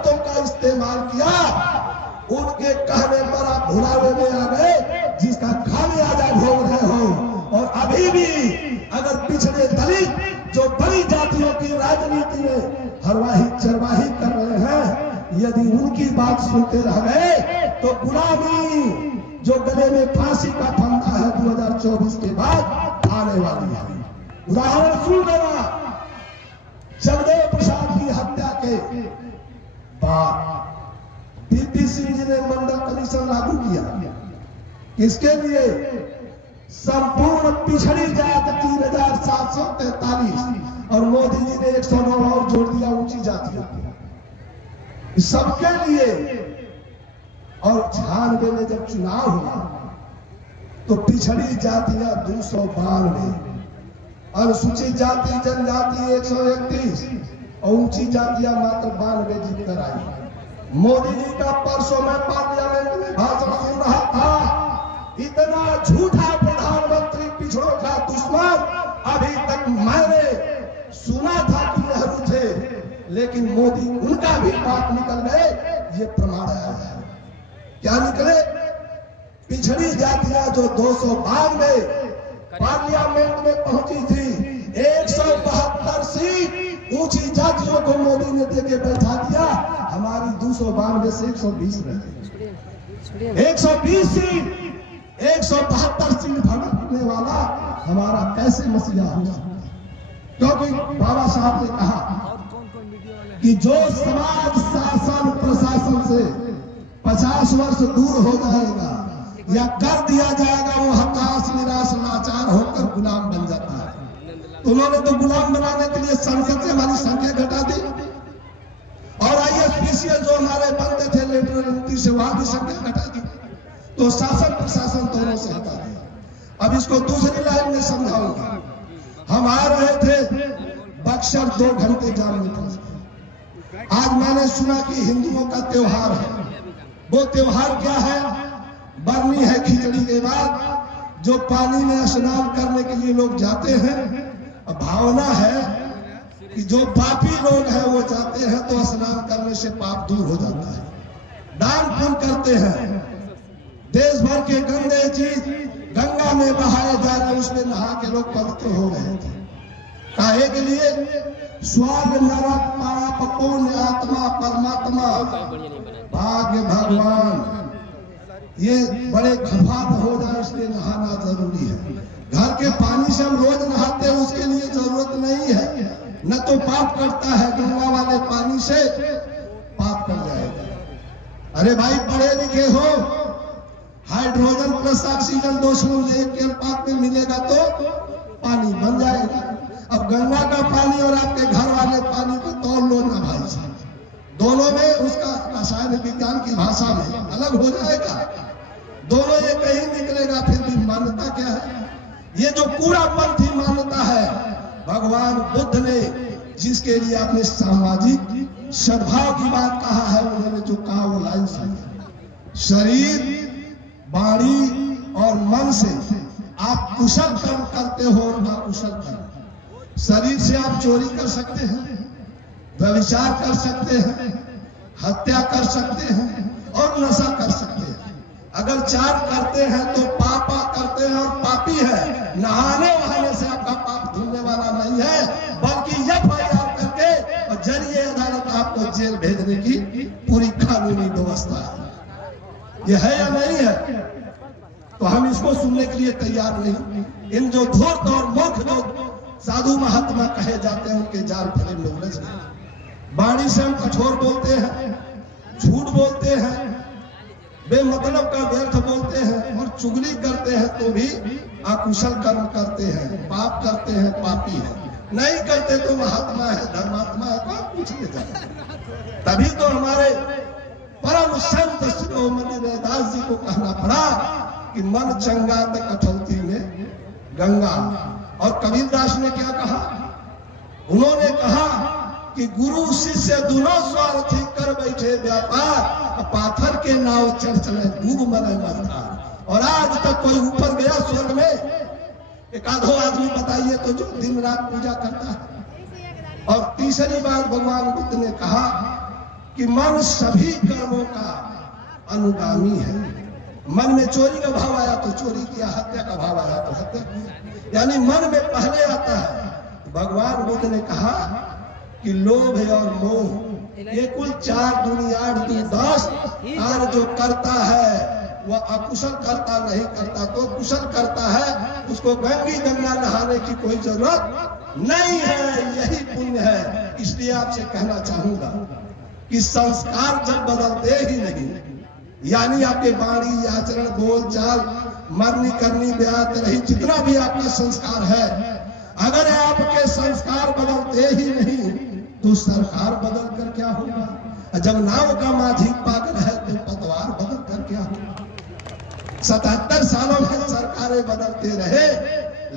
शब्दों का इस्तेमाल किया, उनके कहने पर आप भुलावे में आ गए जिसका खामियाजा भोग रहे हो। और अभी भी अगर पिछड़े दलित जो बड़ी जातियों की राजनीति में हरवाही चरवाही कर रहे हैं, यदि उनकी बात सुनते रह गए तो गुलामी जो गले में फांसी का फंदा है 2024 के बाद आने वाली है। उदाहरण सुन लेना, जगदेव प्रसाद की हत्या के बाद पीपी सिंह जी ने मंडल कमीशन लागू किया। किसके लिए? संपूर्ण पिछड़ी जात 3743, और मोदी जी ने 109 और जोड़ दिया ऊंची जातियों के, सबके लिए। और 96 में जब चुनाव हुआ तो पिछड़ी जातियां 292, अनुसूचित जाति जनजाति 131 और ऊंची जातियां मात्र 92 जीतकर आई। मोदी जी का परसों में पार्लियामेंट में भाषण सुन रहा था, इतना झूठा प्रधानमंत्री पिछड़ों का दुश्मन अभी तक मैंने सुना था कि नेहरू थे, लेकिन मोदी उनका भी बात निकल गए। ये प्रमाण है। क्या निकले? पिछड़ी जातियां जो 292 पार्लियामेंट में पहुंची थी, 172 सीट ऊंची जातियों को मोदी ने देके बैठा दिया। हमारी 292 से 120 रहे। 120 सीट 172 सीट भरने वाला हमारा कैसे मसीहा हो सकता है? क्योंकि बाबा साहब ने कहा कि जो समाज शासन प्रशासन से 50 वर्ष दूर हो जाएगा या कर दिया जाएगा, वो हताश निराश लाचार होकर गुलाम बन जाता है। तो उन्होंने तो गुलाम बनाने के लिए संसद से हमारी संख्या घटा दी, और ISPCL जो हमारे बनते थे लेटरल एंट्री से, वहां भी संख्या घटा दी। तो शासन प्रशासन दोनों से हटा दिया। अब इसको दूसरी लाइन में समझाऊंगा। हम आ रहे थे बक्सर, 2 घंटे जाम में फंस गए। आज मैंने सुना कि हिंदुओं का त्योहार है। वो त्योहार क्या है? बरनी है खिचड़ी के बाद, जो पानी में स्नान करने के लिए लोग जाते हैं। भावना है कि जो पापी लोग हैं वो जाते हैं तो स्नान करने से पाप दूर हो जाता है। दान पुण्य करते हैं। देश भर के गंदे चीज गंगा में बहाए जा रहे, उसमें नहा के लोग पवित्र हो रहे थे। काहे के लिए? स्वर्ग नरक पाप पुण्य आत्मा परमात्मा भाग्य भगवान, ये बड़े खफात हो जाए इसलिए नहाना जरूरी है। घर के पानी से हम रोज नहाते हैं, उसके लिए जरूरत नहीं है। न तो पाप करता है, गंगा वाले पानी से पाप कर जाएगा। अरे भाई पढ़े लिखे हो, हाइड्रोजन प्लस ऑक्सीजन 2 एक के अनुपात में मिलेगा तो पानी बन जाएगा। अब गंगा का पानी और आपके घर वाले पानी को तौल लो ना भाई साहब, दोनों में उसका रसायन विज्ञान की भाषा में अलग हो जाएगा। दोनों ये कहीं निकलेगा। फिर भी मान्यता क्या है? ये जो कूड़ापंथी मान्यता है, भगवान बुद्ध ने जिसके लिए अपने सामाजिक सद्भाव की बात कहा है, उन्होंने जो कहा वो लाइन सही है। शरीर, वाणी और मन से आप कुशल कर्म करते हो और अकुशल कर्म। शरीर से आप चोरी कर सकते हैं, व्यभिचार कर सकते हैं, हत्या कर सकते हैं और नशा कर सकते हैं। अगर 4 करते हैं तो पापा करते हैं और पापी है। नहाने वहाने से आपका पाप धुलने वाला नहीं है, बल्कि FIR करके और जरिए अदालत आपको जेल भेजने की पूरी कानूनी व्यवस्था है। ये है या नहीं है? तो हम इसको सुनने के लिए तैयार नहीं। इन जो धूर्त और मूर्ख जो साधु महात्मा कहे जाते हैं, उनके जाल फले में उलझ गए। वाणी से हम कठोर बोलते हैं, झूठ बोलते हैं, बेमतलब का व्यर्थ बोलते हैं और चुगली करते हैं, तो भी अकुशल कर्म करते हैं, पाप करते हैं, पापी है। नहीं करते तो महात्मा है, धर्मात्मा है, तो आप पूछ ले जाए। तभी तो हमारे परम संत शिरोमणि रैदास जी को कहना पड़ा कि मन चंगा तक कठौती में गंगा। और कबीरदास ने क्या कहा? उन्होंने कहा कि गुरु शिष्य दोनों स्वार्थी कर बैठे व्यापार, पाथर के नाव चढ़ चले डूब मरे मझधार। और आज तक कोई ऊपर गया स्वर्ग में? एक आधो आदमी बताइए तो जो दिन रात पूजा करता है। और तीसरी बार भगवान बुद्ध ने कहा कि मन सभी कर्मों का अनुगामी है। मन में चोरी का भाव आया तो चोरी किया, हत्या का भाव आया तो हत्या किया, यानी मन में पहले आता है। तो भगवान बुद्ध ने कहा कि लोभ और मोह ये कुल 4 दूनी 8 दूनी 10 कार्य जो करता है वह अकुशल करता नहीं करता तो कुशल करता है। उसको गंगा नहाने की कोई जरूरत नहीं है, यही पुण्य है। इसलिए आपसे कहना चाहूंगा कि संस्कार जब बदलते ही नहीं, यानी आपके वाणी आचरण बोल चाल मरनी करनी ब्याह रही जितना भी आपका संस्कार है, अगर आपके संस्कार बदलते ही नहीं तो सरकार बदल कर क्या होगा। जब नाव का माझी पागल है तो पतवार बदल कर क्या होगा। 77 सालों में सरकारें बदलते रहे,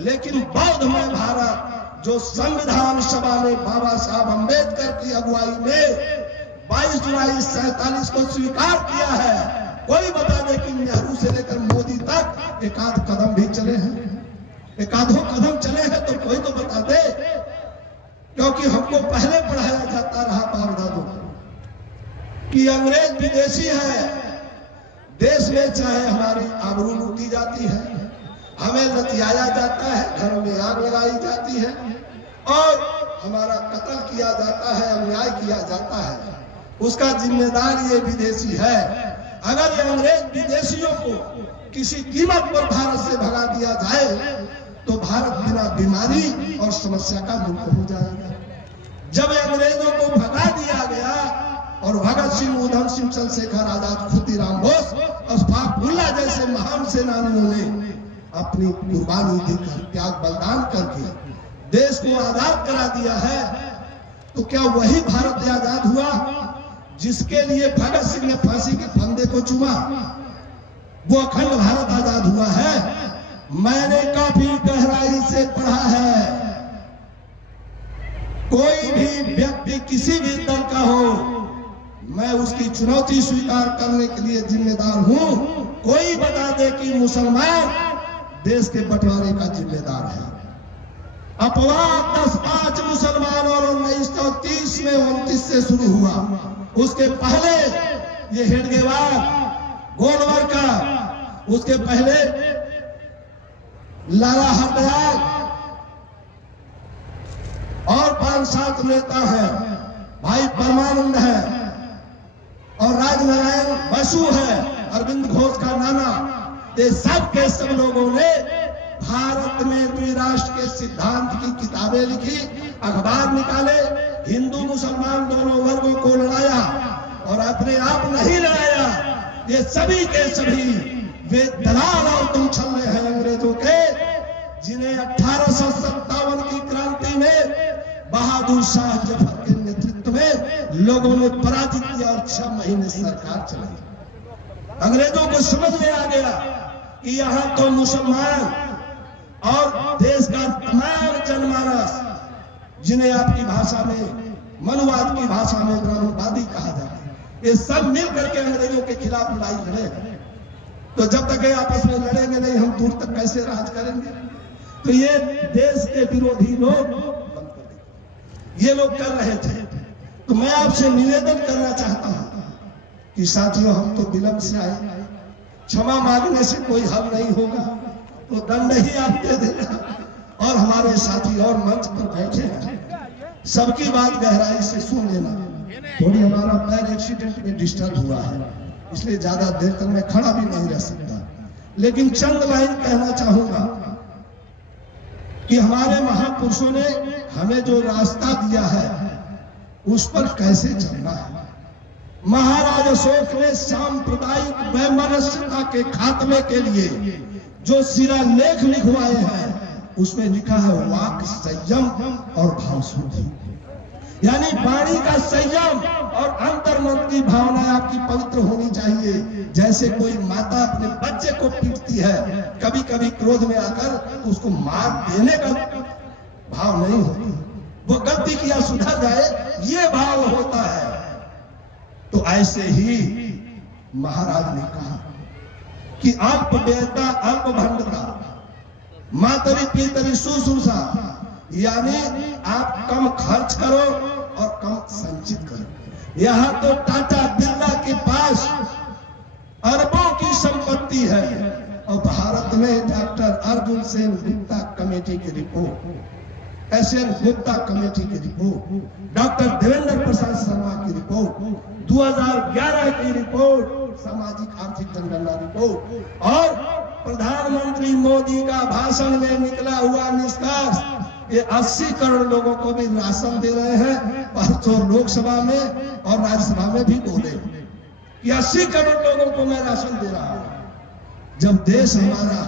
लेकिन बौद्धमय भारत जो संविधान सभा ने बाबा साहब अम्बेडकर की अगुवाई में 22 जुलाई 47 को स्वीकार किया है। कोई बता दे कि नेहरू से लेकर मोदी तक एक आध कदम भी चले हैं, एक आधो कदम चले हैं तो कोई तो बता दे। क्योंकि हमको पहले पढ़ाया जाता रहा बाप दादों कि अंग्रेज विदेशी है, देश में चाहे हमारी आबरू लूटी जाती है, हमें लतियाया जाता है, घरों में आग लगाई जाती है और हमारा कत्ल किया जाता है, अन्याय किया जाता है, उसका जिम्मेदार ये विदेशी है। अगर ये अंग्रेज विदेशियों को किसी कीमत पर भारत से भगा दिया जाए तो भारत बिना बीमारी और समस्या का मुक्त हो जाएगा। जब अंग्रेजों को भगा दिया गया और भगत सिंह, उधम सिंह, चंद्रशेखर आजाद, खुदीराम बोस, अशफाक उल्लाह जैसे महान सेनानियों ने अपनी कुर्बानी देकर त्याग बलिदान करके देश को आजाद करा दिया है, तो क्या वही भारत आजाद हुआ जिसके लिए भगत सिंह ने फांसी के फंदे को चूमा? वो अखंड भारत आजाद हुआ है। मैंने काफी गहराई से पढ़ा है, कोई भी व्यक्ति किसी भी दल का हो, मैं उसकी चुनौती स्वीकार करने के लिए जिम्मेदार हूं। कोई बता दे कि मुसलमान देश के बंटवारे का जिम्मेदार है। अपवाद 10-5 मुसलमान और 1930 में 29 से शुरू हुआ। उसके पहले ये हेडगेवार, गोलवरका, उसके पहले लाला हरदयाल और 5-7 नेता हैं, भाई परमानंद है और राजनारायण बसु है, अरविंद घोष का नाना। ये सब के सब लोगों ने भारत में द्विराष्ट्र के सिद्धांत की किताबें लिखी, अखबार निकाले, हिंदू मुसलमान दोनों वर्गों को लड़ाया और अपने आप नहीं लड़ाया। ये सभी के सभी वे दलाल और तुम छल्ले हैं अंग्रेजों के, जिन्हें 1857 की क्रांति में बहादुर शाह जफर के नेतृत्व में लोगों ने पराजित किया और 6 महीने सरकार चलाई। अंग्रेजों को समझ में आ गया कि यहाँ तो मुसलमान और देश का तमाम जनमानस, जिन्हें आपकी भाषा में, मनुवाद की भाषा में ब्राह्मणवादी कहा जाता है, ये सब मिल करके अंग्रेजों के खिलाफ लड़ाई लड़े। तो जब तक ये आपस में लड़ेंगे नहीं, हम दूर तक कैसे राज करेंगे? तो ये देश के विरोधी लोग बंद कर देंगे, ये लोग कर रहे थे। तो मैं आपसे निवेदन करना चाहता हूं कि साथियों, हम तो विलंब से आए, क्षमा मांगने से कोई हल नहीं होगा, तो दंड ही आप दे देना। और हमारे साथी और मंच पर बैठे हैं, सबकी बात गहराई से सुन लेना। थोड़ी हमारा पैर एक्सीडेंट में डिस्टर्ब हुआ है, इसलिए ज्यादा देर तक मैं खड़ा भी नहीं रह सकता, लेकिन चंद लाइन कहना चाहूंगा कि हमारे महापुरुषों ने हमें जो रास्ता दिया है उस पर कैसे चलना है। महाराज अशोक ने सांप्रदायिक वैमनस्यता के खात्मे के लिए जो शिलालेख लिखवाए हैं, उसमें लिखा है वाक संयम और भाव शुद्धि, यानी वाणी का संयम और अंतर्मन की भावना आपकी पवित्र होनी चाहिए। जैसे कोई माता अपने बच्चे को पीटती है, कभी कभी क्रोध में आकर उसको मार देने का भाव नहीं होता, वो गलती किया सुधर जाए, ये भाव होता है। तो ऐसे ही महाराज ने कहा कि अल्प व्ययता अल्प भंडता, मातरी पीतरी शुश्रूषा, यानी आप कम खर्च करो और कम संचित करो। यहाँ तो टाटा बिरला के पास अरबों की संपत्ति है और भारत में डॉक्टर अर्जुन सेन गुप्ता कमेटी की रिपोर्ट, एसएन गुप्ता कमेटी की रिपोर्ट, डॉक्टर देवेंद्र प्रसाद शर्मा की रिपोर्ट, 2011 की रिपोर्ट, सामाजिक आर्थिक जनगणना रिपोर्ट और प्रधानमंत्री मोदी का भाषण में निकला हुआ निष्कर्ष, ये 80 करोड़ लोगों को भी राशन दे रहे हैं। परसों लोकसभा में और राज्यसभा में भी बोले कि 80 करोड़ लोगों को मैं राशन दे रहा हूं। जब देश हमारा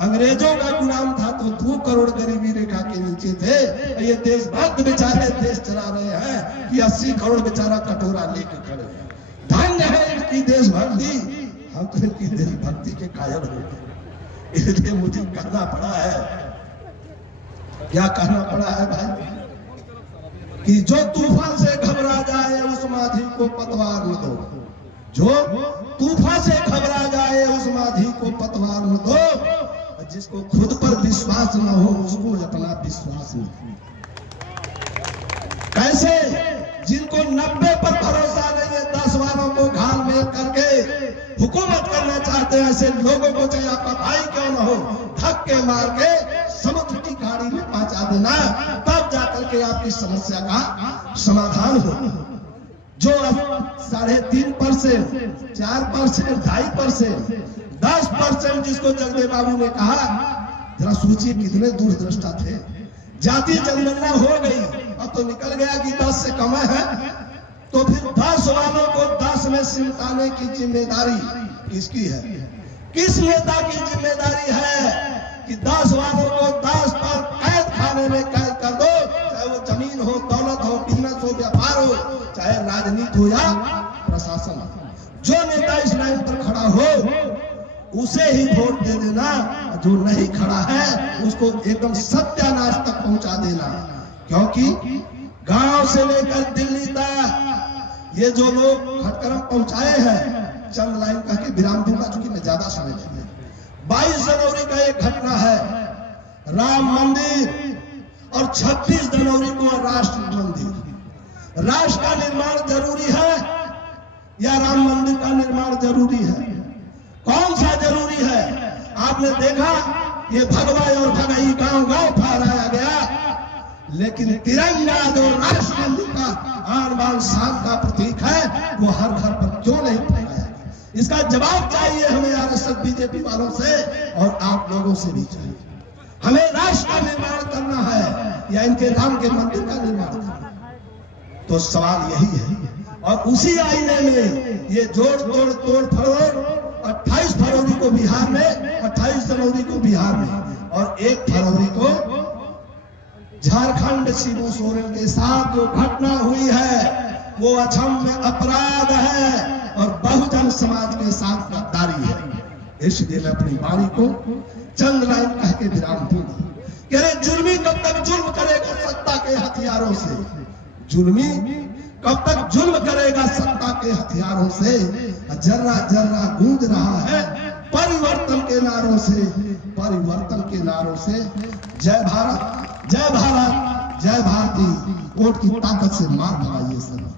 अंग्रेजों का गुलाम था तो 2 करोड़ गरीबी रेखा के नीचे थे। ये देशभक्त बेचारे देश चला रहे हैं कि 80 करोड़ बेचारा कटोरा लेकर खड़े हैं। धन्य है इनकी देशभक्ति, हम तो इनकी देशभक्ति के कायल हो गए। इसलिए मुझे कहना पड़ा है, क्या कहना पड़ा है भाई, कि जो तूफान से घबरा जाए उस माझी को पतवार न दो, जो तूफान से घबरा जाए उस माझी को पतवार न दो, जिसको खुद पर विश्वास न हो उसको अपना विश्वास नहीं। कैसे? जिनको 90 पर भरोसा नहीं है, 10 वालों को घाल में करके हुकूमत करना चाहते हैं, ऐसे लोगों को चाहे आपका भाई क्यों न हो, धक्के मार के समुद्र की खाड़ी में पहुंचा देना, तब जाकर के आपकी समस्या का समाधान हो। जो 3.5%, 4%, 2.5%, 10% जिसको जगदेव बाबू ने कहा, जरा सोचिए कितने दूरदृष्टा थे। जातीय जनगणना हो गई, अब तो निकल गया कि 10 से कम है, तो फिर 10 वालों को 10 में सिमटाने की जिम्मेदारी किसकी है? किस नेता की जिम्मेदारी है कि 10 वालों को 10 पर कैद खाने में कैद कर दो, चाहे वो जमीन हो, दौलत हो, बिजनेस हो, व्यापार हो, चाहे राजनीति हो या प्रशासन हो। जो नेता इस लाइन पर खड़ा हो उसे ही वोट दे देना, जो नहीं खड़ा है उसको एकदम सत्यानाश तक पहुंचा देना। क्योंकि गांव से लेकर दिल्ली तक ये जो लोग घटक्रम पहुंचाए हैं, चंद लाइन कह के विराम दूंगा चूंकि मैं ज्यादा समय नहीं। 22 जनवरी का एक घटना है, राम मंदिर, और 26 जनवरी को राष्ट्र मंदिर। राष्ट्र का निर्माण जरूरी है या राम मंदिर का निर्माण जरूरी है? कौन सा जरूरी है? आपने देखा ये भगवा और भगाई गांव गांव फहराया गया, लेकिन तिरंगा जो राष्ट्र मंदिर का आन बान शान का प्रतीक है, वो हर घर पर क्यों नहीं फहराया? इसका जवाब चाहिए हमें आरएसएस बीजेपी वालों से और आप लोगों से भी चाहिए। हमें राष्ट्र का निर्माण करना है या इनके राम के मंदिर का निर्माण करना है? तो सवाल यही है। और उसी आईने में ये जोड़ तोड़ तोड़ फरोड़ 28 फरवरी को बिहार में, 28 जनवरी को बिहार में और 1 फरवरी को झारखंड शिबू सोरेन के साथ जो घटना हुई है वो अक्षम्य अपराध है और बहुजन समाज के साथ गद्दारी है। इसलिए मैं अपनी वाणी को चंद लाइन कह के विराम दूंगा। कह रहे जुल्मी कब तक जुल्म करेगा सत्ता के हथियारों से? जुल्मी कब तक जुल्म करेगा सत्ता के हथियारों से? जर्रा जर्रा गूंज रहा है परिवर्तन के नारों से, परिवर्तन के नारों से। जय भारत, जय भारत, जय भारती। कोर्ट की ताकत से मार भगाइए सर।